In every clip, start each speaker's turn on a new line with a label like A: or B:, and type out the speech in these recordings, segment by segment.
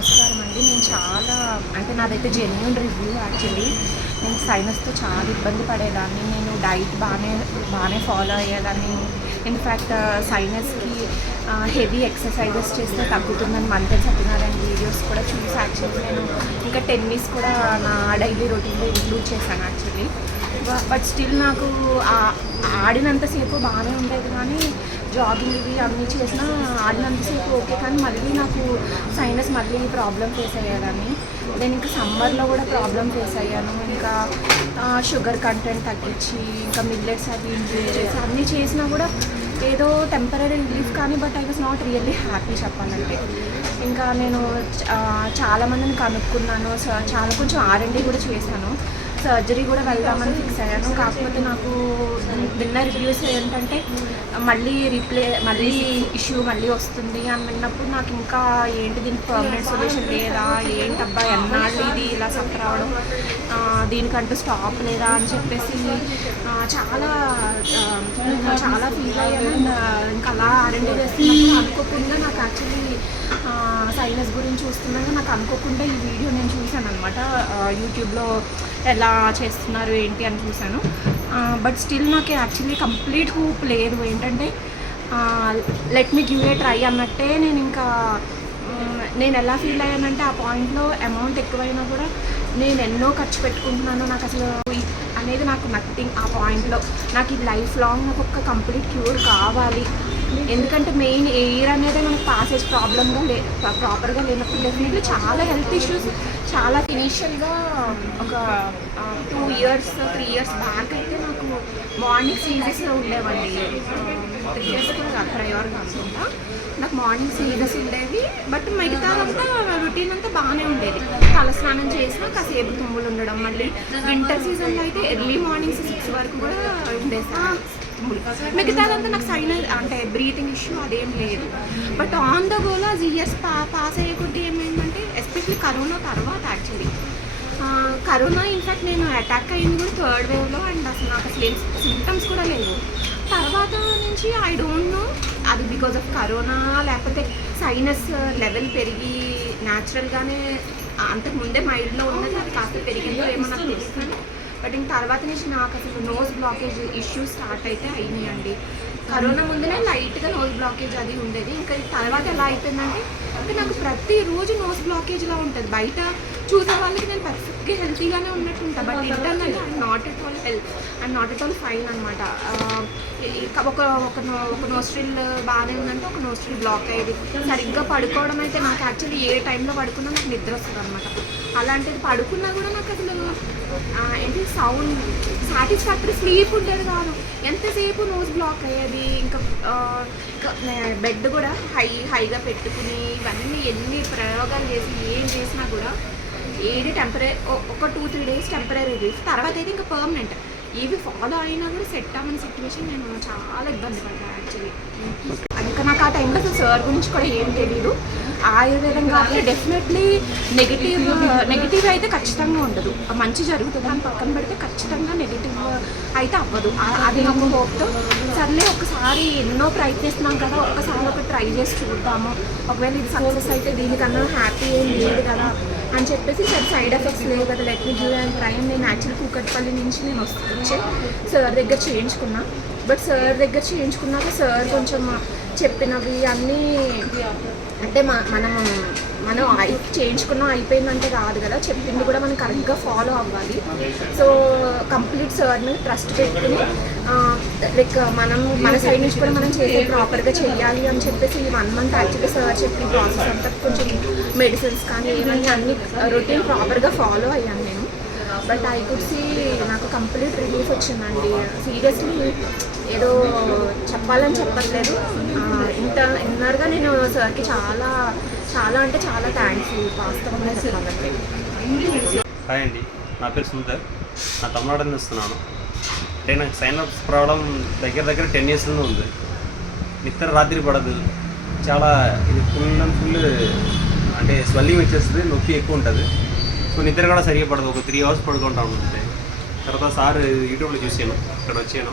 A: నమస్కారం అండి. నేను చాలా అంటే నాదైతే జెన్యున్ రివ్యూ యాక్చువల్లీ నేను సైనస్తో చాలా ఇబ్బంది పడేదాన్ని. నేను డైట్ బాగానే బాగానే ఫాలో అయ్యేదాన్ని. ఇన్ఫ్యాక్ట్ సైనస్కి హెవీ ఎక్సర్సైజెస్ చేస్తే తగ్గుతుందని మంతే చెప్పినారని వీడియోస్ కూడా చూసి యాక్చువల్లీ నేను ఇంకా టెన్నిస్ కూడా నా డైలీ రొటీన్లో ఇంక్లూడ్ చేశాను యాక్చువల్లీ బట్ స్టిల్ నాకు ఆడినంతసేపు బాగానే ఉండేది కానీ జాగింగ్ ఇవి అన్నీ చేసినా ఆడినంతసేపు ఓకే కానీ మళ్ళీ నాకు సైనస్ మళ్ళీ ప్రాబ్లం ఫేస్ అయ్యేదాన్ని. నేను ఇంకా సమ్మర్లో కూడా ప్రాబ్లం ఫేస్ అయ్యాను. ఇంకా షుగర్ కంటెంట్ తగ్గించి ఇంకా మిల్లెట్స్ అవి ఇంక్లూడ్ చేసి అన్నీ చేసినా కూడా ఏదో టెంపరీ రిలీఫ్ కానీ but I was not really happy చెప్పాలంటే. ఇంకా నేను చాలామందిని చాలా మందిని కనుక్కున్నాను. చాలా కొంచెం ఆర్ఎండి కూడా చేశాను. సర్జరీ కూడా వెళ్దామని ఫిక్స్ అయ్యాను. కాకపోతే నాకు విన్న రివ్యూస్ ఏంటంటే మళ్ళీ రీప్లే మళ్ళీ ఇష్యూ మళ్ళీ వస్తుంది అని విన్నప్పుడు నాకు ఇంకా ఏంటి దీనికి పర్మనెంట్ సొల్యూషన్ లేదా? ఏంటబ్బా ఎన్నాళ్ళు ఇది ఇలా సఫర్ అవడం? దీనికంటూ స్టాప్ లేదా అని చెప్పేసి చాలా Um, చాలా ఫీల్ అయ్యాను. అండ్ uh, ఇంకా అలా అరెంజ్ చేస్తున్నప్పుడు అనుకోకుండా నాకు యాక్చువల్లీ సైనస్ గురించి చూస్తున్నాను నాకు అనుకోకుండా ఈ వీడియో నేను చూశాను అనమాట యూట్యూబ్లో ఎలా చేస్తున్నారు ఏంటి అని చూశాను. బట్ స్టిల్ నాకు యాక్చువల్లీ కంప్లీట్ హూప్ లేదు. ఏంటంటే let me give a try అన్నట్టే నేను ఇంకా నేను ఎలా ఫీల్ అయ్యానంటే ఆ పాయింట్లో అమౌంట్ ఎక్కువైనా కూడా నేను ఎన్నో ఖర్చు పెట్టుకుంటున్నాను నాకు అసలు ఈ- అనేది నాకు నథింగ్ ఆ పాయింట్లో నాకు ఇది లైఫ్ లాంగ్ నాకు ఒక కంప్లీట్ క్యూర్ కావాలి. ఎందుకంటే మెయిన్ ఎయిర్ అనేది మనకు పాసేజ్ ప్రాబ్లమ్గా లే ప్రాపర్గా లేనప్పుడు డెఫినెట్లీ చాలా హెల్త్ ఇష్యూస్ చాలా ఇనీషియల్గా ఒక two years three years back అయితే నాకు మార్నింగ్ సీజెస్లో ఉండేవండి. త్రీ ఇయర్స్ కూడా కాదు ప్రయోర్ కాకుండా నాకు మార్నింగ్ సీజెస్ ఉండేవి బట్ మిగతా అంతా రొటీన్ అంతా బాగానే ఉండేది. తలస్నానం చేసినా కాసేపు తుమ్ములు ఉండడం మళ్ళీ వింటర్ సీజన్లో అయితే ఎర్లీ మార్నింగ్స్ సిక్స్ వరకు కూడా ఉండేసాను మిగతాదంతా నాకు సైన్ అంటే బ్రీతింగ్ ఇష్యూ అదేం లేదు. బట్ ఆన్ ద గోలో జిఎస్ పా పాస్ అయ్యే కొద్దీ ఏమైందంటే ఎస్పెషల్లీ కరోనా తర్వాత యాక్చువల్లీ. కరోనా ఇన్ఫాక్ట్ నేను అటాక్ అయింది కూడా థర్డ్ వేవ్లో అండ్ అసలు నాకు అసలు ఏం సిమ్టమ్స్ కూడా లేవు. తర్వాత నుంచి ఐ డోంట్ నో అది బికాజ్ ఆఫ్ కరోనా లేకపోతే సైనస్ లెవెల్ పెరిగి న్యాచురల్గానే అంతకుముందే మైల్డ్లో ఉన్నది అది కాస్త పెరిగిందో ఏమో నాకు తెలుస్తుంది బట్ ఇంక తర్వాత నుంచి నాకు అసలు నోస్ బ్లాకేజ్ ఇష్యూ స్టార్ట్ అయితే అయినాయండి. కరోనా ముందునే లైట్గా నోస్ బ్లాకేజ్ అది ఉండేది. ఇంకా తర్వాత ఎలా అయిపోయిందంటే అంటే నాకు ప్రతిరోజు నోస్ బ్లాకేజ్లా ఉంటుంది. బయట చూసే వాళ్ళకి నేను పర్ఫెక్ట్గా హెల్తీగానే ఉన్నట్టు ఉంటా but internal not at all health and not at all fine అనమాట ఒక ఒక నో- ఒక నోస్ట్రిల్ బాగానే ఉందంటే ఒక నోస్ట్రిల్ బ్లాక్ అయ్యేది. సరిగ్గా పడుకోవడం అయితే నాకు యాక్చువల్లీ ఏ టైంలో పడుకున్నా నాకు నిద్ర వస్తుంది అనమాట అలాంటిది పడుకున్నా కూడా నాకు అసలు ఏంటి సౌండ్ సాటిస్ఫాక్టరీ స్లీప్ ఉండేది కాదు. ఎంతసేపు నోస్ బ్లాక్ అయ్యేది? ఇంకా బెడ్ కూడా హై హైగా పెట్టుకుని ఇవన్నీ ఎన్ని ప్రయోగాలు చేసి ఏం చేసినా కూడా ఏది టెంపరీ ఒక two three days temporary relief తర్వాత అయితే ఇంకా పర్మనెంట్ ఇవి ఫాలో అయినా కూడా సెట్ అవ్వని సిచ్యువేషన్ నేను చాలా ఇబ్బంది పడ్డాను యాక్చువల్లీ ఇంకా నాకు ఆ టైంలో సార్ గురించి కూడా ఏం తెలియదు ఆయుర్వేదం కాబట్టి డెఫినెట్లీ నెగిటివ్ నెగిటివ్ అయితే ఖచ్చితంగా ఉండదు. మంచి జరుగుతుంది దాని పక్కన పెడితే ఖచ్చితంగా నెగిటివ్ uh, అయితే అవ్వదు. అది నాకు హోప్తో. సర్లే ఒకసారి ఎన్నో ప్రయత్నిస్తున్నాం కదా ఒక్కసారి ఒక ట్రై చేసి చూద్దాము. ఒకవేళ ఇది సక్సెస్ అయితే దీనికన్నా హ్యాపీ ఏం లేదు కదా అని చెప్పేసి సార్ సైడ్ ఎఫెక్ట్స్ లేవు కదా let me give and try నేను యాక్చువల్ కూకట్పల్లి నుంచి నేను వస్తు- వచ్చి సార్ దగ్గర చేయించుకున్నా. బట్ సార్ దగ్గర చేయించుకున్నాక సార్ కొంచెం చెప్పినవి అన్నీ అంటే మనం మనం చేయించుకున్నాం అయిపోయిందంటే కాదు కదా. చెప్పింది కూడా మనం కరెక్ట్గా ఫాలో అవ్వాలి. సో కంప్లీట్ సార్ మీద ట్రస్ట్ పెట్టుకుని లైక్ మనం మన సైడ్ నుంచి కూడా మనం చేసే ప్రాపర్గా చేయాలి అని చెప్పేసి ఈ వన్ మంత్ యాక్చువల్లీ సార్ చెప్పిన ప్రాసెస్ అంతా కొంచెం మెడిసిన్స్ కానీ ఏమైనా అన్ని రొటీన్ ప్రాపర్గా ఫాలో అయ్యాను నేను. బట్ ఐ కుడ్ సీ నాకు కంప్లీట్ రిలీఫ్ వచ్చిందండి. సీరియస్లీ ఏదో చెప్పాలని చెప్పట్లేదు. ఇంత సార్కి చాలా చాలా అంటే చాలా థ్యాంక్స్ వాస్తవంగా చెప్పాలంటే.
B: హాయ్ అండి. నా పేరు సుందర్. నా తమిళనాడు నుంచి వస్తున్నాను అంటే నాకు సైనప్స్ ప్రాబ్లం దగ్గర దగ్గర టెన్ ఇయర్స్లోనే ఉంది. నిద్ర రాత్రి పడదు. చాలా ఇది ఫుల్ అండ్ ఫుల్ అంటే స్వెల్లింగ్ వచ్చేస్తుంది నొప్పి ఎక్కువ ఉంటుంది. సో నిద్ర కూడా సరిగా పడదు. ఒక త్రీ అవర్స్ పడుకుంటా ఉంటుంది తర్వాత సార్ యూట్యూబ్లో చూసాను ఇక్కడ వచ్చాను.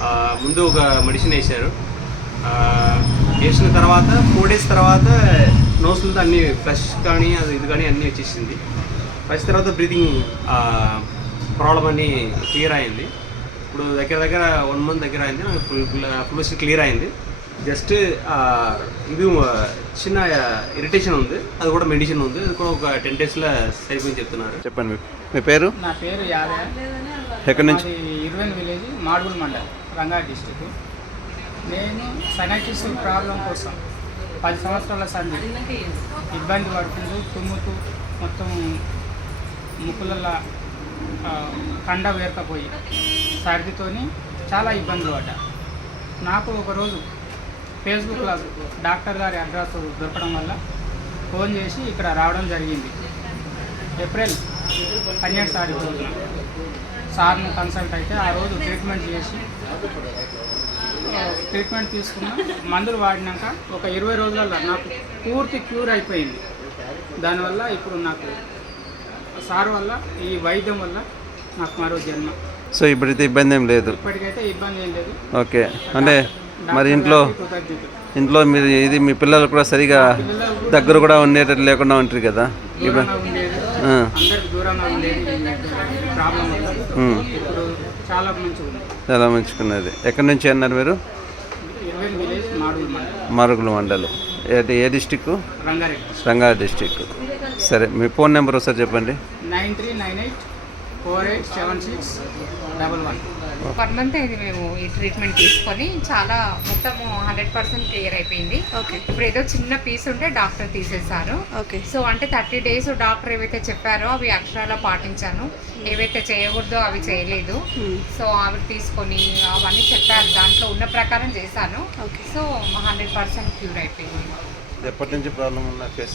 B: ఆ, ముందు ఒక మెడిసిన్ వేశారు. వేసిన తర్వాత ఫోర్ డేస్ తర్వాత నోస్లతో అన్ని ఫ్లష్ కానీ అది ఇది కానీ అన్నీ వచ్చేసింది. వచ్చిన తర్వాత బ్రీతింగ్ ప్రాబ్లం అన్నీ క్లియర్ అయింది. ఇప్పుడు దగ్గర దగ్గర వన్ మంత్ దగ్గర అయింది. నాకు ఫుల్ ఫుల్ క్లియర్ అయింది. జస్ట్ ఇది చిన్న ఇరిటేషన్ ఉంది. అది కూడా మెడిసిన్ ఉంది. అది కూడా ఒక టెన్ డేస్లో సరిపోయింది చెప్తున్నారు.
C: చెప్పండి మీ- పేరు?
D: నా పేరు యాదవ్
C: ఎక్కడి నుంచి?
D: ఇరవై విలేజ్ మాడుగుల్ మండల్ రంగారెడ్డి డిస్టిక్ నేను సైనటిస్ ప్రాబ్లం కోసం పది సంవత్సరాల సంధి ఇబ్బంది పడుతుంది తుమ్ముతూ మొత్తం ముక్కులలో కండ వేరకపోయి సర్దితోని చాలా ఇబ్బంది పడ్డా. నాకు ఒకరోజు ఫేస్బుక్లో డాక్టర్ గారి అడ్రస్ దొరకడం వల్ల ఫోన్ చేసి ఇక్కడ రావడం జరిగింది. ఏప్రిల్ పన్నెండు తారీఖు రోజున సార్ను కన్సల్ట్ అయితే ఆ రోజు ట్రీట్మెంట్ చేసి ట్రీట్మెంట్ తీసుకున్న. మందులు వాడినాక ఒక ఇరవై రోజులలో నాకు పూర్తి క్యూర్ అయిపోయింది. దానివల్ల ఇప్పుడు నాకు సార్ వల్ల ఈ వైద్యం వల్ల నాకు మరో జన్మ.
C: సో ఇప్పుడైతే ఇబ్బంది ఏం లేదు?
D: ఇప్పటికైతే ఇబ్బంది ఏం లేదు.
C: ఓకే. అంటే మరి ఇంట్లో ఇంట్లో మీరు ఇది మీ పిల్లలు కూడా సరిగా దగ్గర కూడా ఉండేటట్టు లేకుండా ఉంటారు కదా?
D: దూరంగా ఇప్పుడు చాలా మంచిగా ఉంది
C: చాలా మంచుకున్నది ఎక్కడి నుంచి అన్నారు మీరు? మారుగుల మండలం. ఏ ఏ డిస్టిక్
D: రంగారెడ్డి.
C: రంగారెడ్డి డిస్టిక్ సరే మీ ఫోన్ నెంబర్ ఒకసారి చెప్పండి.
D: Nine three nine eight four eight seven six double one.
E: One month అయింది మేము ఈ ట్రీట్మెంట్ తీసుకొని చాలా మొత్తం హండ్రెడ్ పర్సెంట్ క్లియర్ అయిపోయింది.
F: ఓకే
E: ఇప్పుడు ఏదో చిన్న పీస్ ఉంటే డాక్టర్ తీసేశారు.
F: ఓకే
E: సో అంటే థర్టీ డేస్ డాక్టర్ ఏవైతే చెప్పారో అవి అక్షరాల పాటించాను. ఏవైతే చేయకూడదో అవి చేయలేదు. సో ఆవిడ తీసుకొని అవన్నీ చెప్పారు. దాంట్లో ఉన్న ప్రకారం చేశాను.
F: Okay
E: so hundred percent cure అయిపోయింది.
C: ఎప్పటి నుంచి ప్రాబ్లం ఉన్నా ఫేస్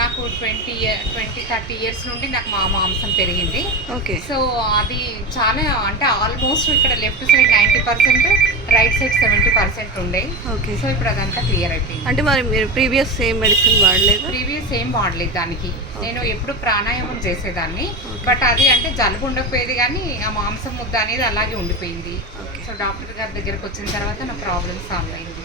E: నాకు ట్వంటీ ట్వంటీ థర్టీ ఇయర్స్ నుండి నాకు మా మాంసం పెరిగింది.
F: ఓకే.
E: సో అది చాలా అంటే ఆల్మోస్ట్ ఇక్కడ left side ninety percent right side seventy percent ఉండే.
F: ఓకే.
E: సో ఇప్పుడు అదంతా క్లియర్ అయిపోయింది.
F: అంటే మరి మీరు ప్రీవియస్ సేమ్ మెడిసిన్ వాడలేదు?
E: ప్రీవియస్ ఏం వాడలేదు దానికి. నేను ఎప్పుడు ప్రాణాయామం చేసేదాన్ని. బట్ అది అంటే జలుబు ఉండకపోయేది కానీ ఆ మాంసం ముద్ద అనేది అలాగే ఉండిపోయింది. సో డాక్టర్ గారి దగ్గరకు వచ్చిన తర్వాత నా ప్రాబ్లమ్ సాల్వ్ అయింది.